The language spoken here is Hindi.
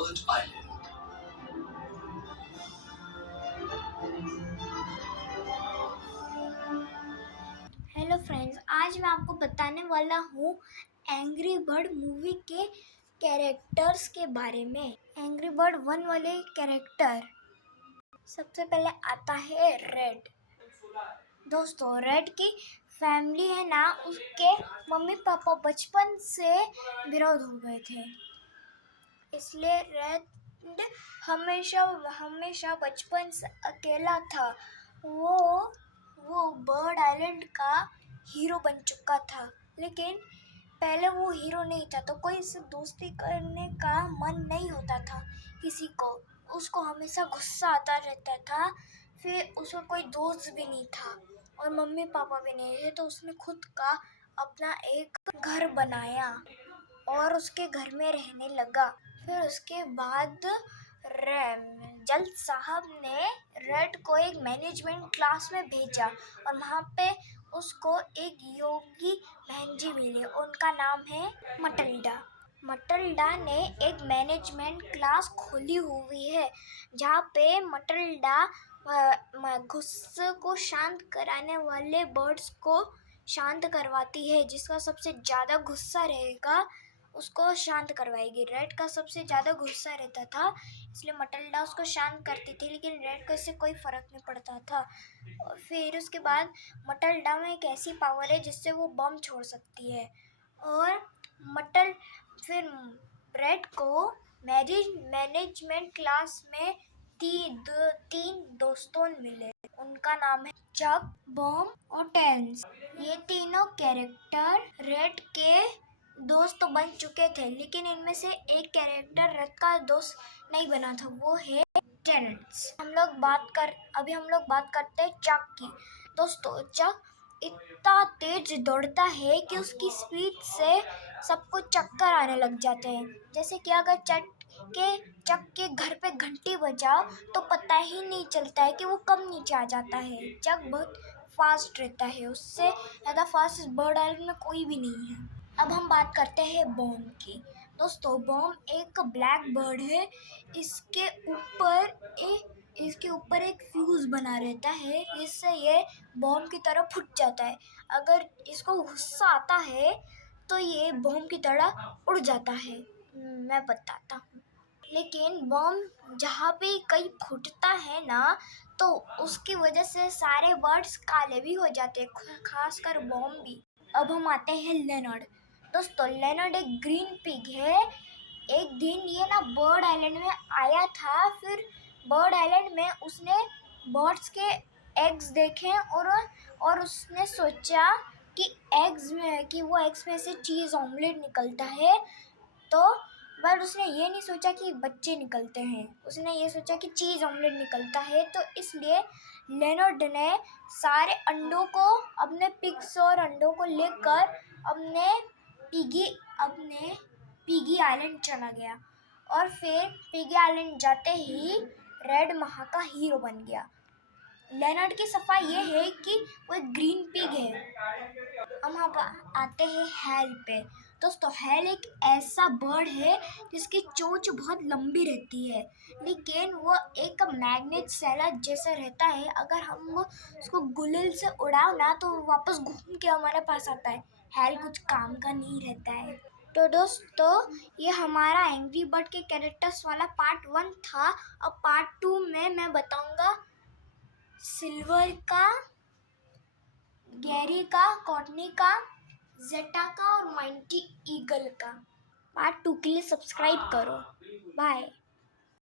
Bird Island. हेलो फ्रेंड्स, आज मैं आपको बताने वाला हूँ एंग्री बर्ड मूवी के कैरेक्टर्स के बारे में। एंग्री बर्ड 1 वाले कैरेक्टर सबसे पहले आता है रेड। दोस्तों, रेड की फैमिली है ना, उसके मम्मी पापा बचपन से विरोध हो गए थे, इसलिए रेड हमेशा बचपन से अकेला था। वो बर्ड आइलैंड का हीरो बन चुका था, लेकिन पहले वो हीरो नहीं था तो कोई इससे दोस्ती करने का मन नहीं होता था किसी को। उसको हमेशा गुस्सा आता रहता था, फिर उसका कोई दोस्त भी नहीं था और मम्मी पापा भी नहीं थे, तो उसने खुद का अपना एक घर बनाया और उसके घर में रहने लगा। फिर उसके बाद जल्द साहब ने रेड को एक मैनेजमेंट क्लास में भेजा और वहाँ पे उसको एक योगी बहन जी मिले, उनका नाम है मटिल्डा। मटिल्डा ने एक मैनेजमेंट क्लास खोली हुई है जहाँ पे मटिल्डा गुस्से को शांत कराने वाले बर्ड्स को शांत करवाती है। जिसका सबसे ज़्यादा गुस्सा रहेगा उसको शांत करवाएगी। रेड का सबसे ज़्यादा गुस्सा रहता था, इसलिए मटिल्डा उसको शांत करती थी, लेकिन रेड को इससे कोई फ़र्क नहीं पड़ता था। फिर उसके बाद मटिल्डा में एक ऐसी पावर है जिससे वो बम छोड़ सकती है। और फिर रेड को मैनेजमेंट क्लास में तीन दोस्तों मिले, उनका नाम है चक, बॉम और टेंस। ये तीनों कैरेक्टर रेड के दोस्त तो बन चुके थे, लेकिन इनमें से एक कैरेक्टर रेड का दोस्त नहीं बना था, वो है टेरेंस। अभी हम लोग बात करते हैं चक की। दोस्तों, चक इतना तेज दौड़ता है कि उसकी स्पीड से सबको चक्कर आने लग जाते हैं। जैसे कि अगर चक के घर पे घंटी बजाओ तो पता ही नहीं चलता है कि वो कब नीचे आ जाता है। चक बहुत फास्ट रहता है, उससे ज़्यादा फास्ट बर्ड आइलैंड में कोई भी नहीं है। अब हम बात करते हैं बॉम की। दोस्तों, बॉम एक ब्लैक बर्ड है। इसके ऊपर एक फ्यूज बना रहता है, जिससे ये बॉम की तरह फूट जाता है। अगर इसको गुस्सा आता है तो ये बॉम की तरह उड़ जाता है। मैं बताता हूँ। लेकिन बॉम जहाँ पे कहीं फूटता है ना, तो उसकी वजह से सारे बर्ड्स काले भी हो जाते हैं, खासकर बॉम भी। अब हम आते हैं लेनर्ड। दोस्तों, लेनर्ड एक ग्रीन पिग है। एक दिन ये ना बर्ड आइलैंड में आया था। फिर बर्ड आइलैंड में उसने बर्ड्स के एग्स देखे और उसने सोचा कि वो एग्स में से चीज़ ऑमलेट निकलता है। तो बट उसने ये नहीं सोचा कि बच्चे निकलते हैं, उसने ये सोचा कि चीज़ ऑमलेट निकलता है। तो इसलिए लेनर्ड ने सारे अंडों को, अपने पिग्स और अंडों को लेकर अपने पिगी आइलैंड चला गया। और फिर पिगी आइलैंड जाते ही रेड वहाँ का हीरो बन गया। लेनर्ड की सफाई ये है कि वो एक ग्रीन पिग है। हम आते हैं हैल पे। दोस्तों, हैल एक ऐसा बर्ड है जिसकी चोंच बहुत लंबी रहती है, लेकिन वो एक मैग्नेट सैलड जैसा रहता है। अगर हम उसको गुलेल से उड़ाओ ना तो वापस घूम के हमारे पास आता है। हैल कुछ काम का नहीं रहता है। तो दोस्तों, ये हमारा एंग्री बर्ड के कैरेक्टर्स वाला पार्ट 1 था। अब पार्ट 2 में मैं बताऊंगा सिल्वर का, गैरी का, कॉटनी का, जेटा का और माइटी ईगल का। पार्ट 2 के लिए सब्सक्राइब करो। बाय।